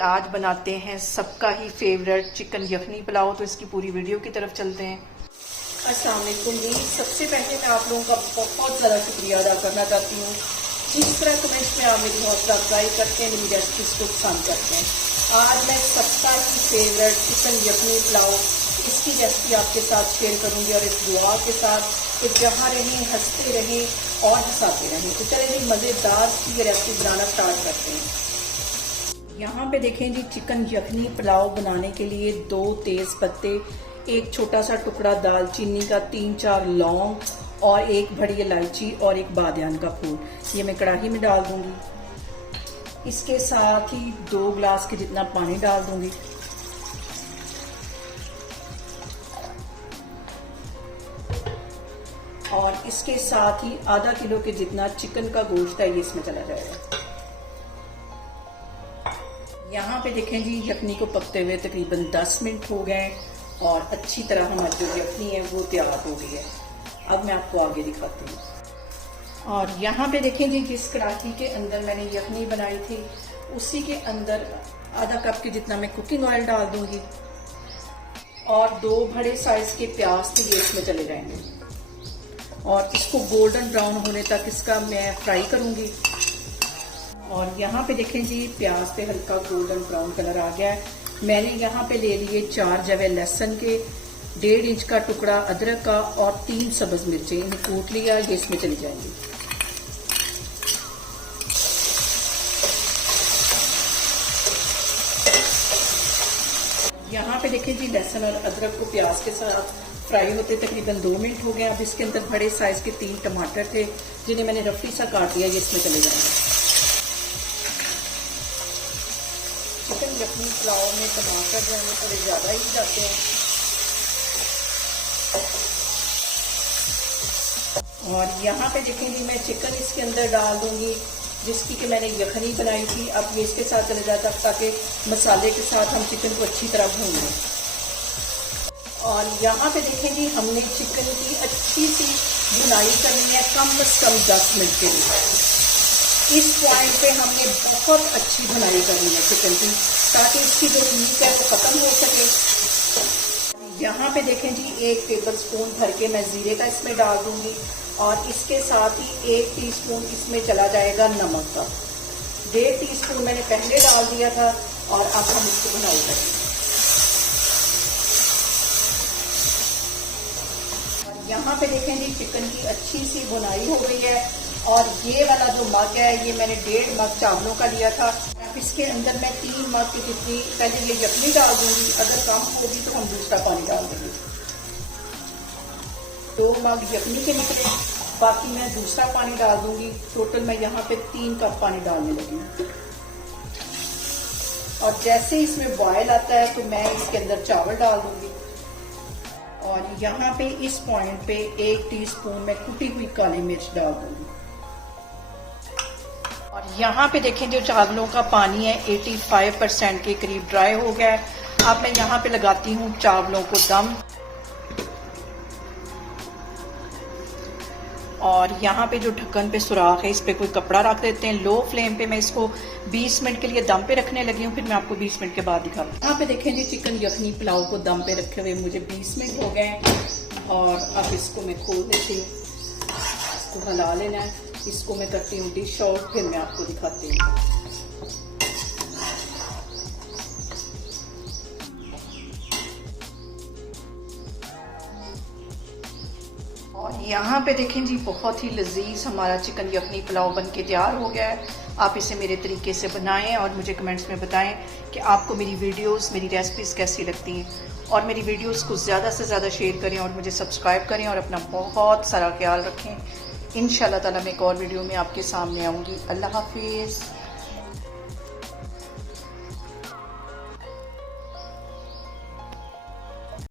आज बनाते हैं सबका ही फेवरेट चिकन यखनी पुलाव। तो इसकी पूरी वीडियो की तरफ चलते हैं। अस्सलाम वालेकुम जी। सबसे पहले मैं आप लोगों का बहुत ज़्यादा शुक्रिया अदा करना चाहती हूँ जिस तरह कमेंट्स में आप मेरी हौसला अफजाई करते हैं, मेरी रेसिपीज को पसंद करते हैं। आज मैं सबका ही फेवरेट चिकन यखनी पुलाव इसकी रेसिपी आपके साथ शेयर करूँगी और इस दुआ के साथ कि जहाँ रहें हंसते रहें और हंसाते रहें। तो चले जी मज़ेदार सी ये रेसिपी बनाना स्टार्ट करते हैं। यहाँ पे देखें जी, चिकन यखनी पुलाव बनाने के लिए 2 तेज पत्ते, एक छोटा सा टुकड़ा दालचीनी का, 3-4 लौंग और एक बड़ी इलायची और एक बादियान का फूल, ये मैं कढ़ाई में डाल दूंगी। इसके साथ ही 2 गिलास के जितना पानी डाल दूंगी। और इसके साथ ही आधा किलो के जितना चिकन का गोश्त है ये इसमें चला जाएगा। यहाँ पे देखें जी, यखनी को पकते हुए तकरीबन 10 मिनट हो गए और अच्छी तरह हमारी जो यखनी है वो तैयार हो गई है। अब मैं आपको आगे दिखाती हूँ। और यहाँ पे देखें जी, जिस कढ़ाई के अंदर मैंने यखनी बनाई थी उसी के अंदर आधा कप के जितना मैं कुकिंग ऑयल डाल दूंगी और 2 बड़े साइज के प्याज थे ये इसमें चले जाएंगे और इसको गोल्डन ब्राउन होने तक इसका मैं फ्राई करूंगी। और यहाँ पे देखें जी, प्याज पे हल्का गोल्डन ब्राउन कलर आ गया है। मैंने यहाँ पे ले लिए 4 जवे लहसुन के, 1.5 इंच का टुकड़ा अदरक का और 3 सब्ज मिर्चें, इन्हें कूट लिया, ये इसमें चली जाएंगी। यहाँ पे देखें जी, लहसुन और अदरक को प्याज के साथ फ्राई होते तकरीबन 2 मिनट हो गए। अब इसके अंदर बड़े साइज के 3 टमाटर थे जिन्हें मैंने रफली सा काट लिया, ये इसमें चले जाएंगे। चिकन यखनी पुलाव में टमाटर जो है थोड़े ज़्यादा ही जाते हैं। और यहाँ पे देखें जी, मैं चिकन इसके अंदर डाल दूंगी जिसकी कि मैंने यखनी बनाई थी। अब ये इसके साथ चले जाता ताकि मसाले के साथ हम चिकन को अच्छी तरह भून लें। और यहाँ पे देखें जी, हमने चिकन की अच्छी सी भुनाई करनी है कम से कम 10 मिनट के लिए। इस पॉइंट पे हमने बहुत अच्छी भुनाई करनी है चिकन की ताकि इसकी जो मीट है वो खत्म हो सके। यहाँ पे देखें जी, 1 टेबल स्पून भर के मैं जीरे का इसमें डाल दूंगी और इसके साथ ही 1 टीस्पून इसमें चला जाएगा नमक का। 1.5 टीस्पून मैंने पहले डाल दिया था और अब हम इसको भुनाई करेंगे। यहाँ पे देखें जी, चिकन की अच्छी सी भुनाई हो गई है और ये वाला जो मग है ये मैंने 1.5 मग चावलों का लिया था। इसके अंदर मैं 3 मग की जितनी पहले ये यखनी डाल दूंगी, अगर कम होगी तो हम दूसरा पानी डाल देंगे। 2 मग यखनी के निकले, बाकी मैं दूसरा पानी डाल दूंगी। टोटल मैं यहाँ पे 3 कप पानी डालने लगी। और जैसे इसमें बॉयल आता है तो मैं इसके अंदर चावल डाल दूंगी। और यहाँ पे इस पॉइंट पे 1 टीस्पून मैं कुटी हुई काली मिर्च डाल दूंगी। और यहाँ पे देखें, जो चावलों का पानी है 85% के करीब ड्राई हो गया है। अब मैं यहाँ पे लगाती हूँ चावलों को दम। और यहाँ पे जो ढक्कन पे सुराख है इस पे कोई कपड़ा रख देते हैं। लो फ्लेम पे मैं इसको 20 मिनट के लिए दम पे रखने लगी हूँ, फिर मैं आपको 20 मिनट के बाद दिखाऊँ। यहाँ पे देखें जी, चिकन यखनी पुलाव को दम पे रखे हुए मुझे 20 मिनट हो गए और अब इसको मैं खोल देती हूँ। इसको हिला लेना है। इसको मैं करती हूँ डिश आउट, फिर मैं आपको दिखाती हूँ। और यहाँ पे देखें जी, बहुत ही लजीज हमारा चिकन यखनी पुलाव बन के तैयार हो गया है। आप इसे मेरे तरीके से बनाएं और मुझे कमेंट्स में बताएं कि आपको मेरी वीडियोस, मेरी रेसिपीज़ कैसी लगती हैं। और मेरी वीडियोस को ज़्यादा से ज़्यादा शेयर करें और मुझे सब्सक्राइब करें और अपना बहुत सारा ख्याल रखें। इंशाल्लाह ताला मैं एक और वीडियो में आपके सामने आऊँगी। अल्लाह हाफिज़।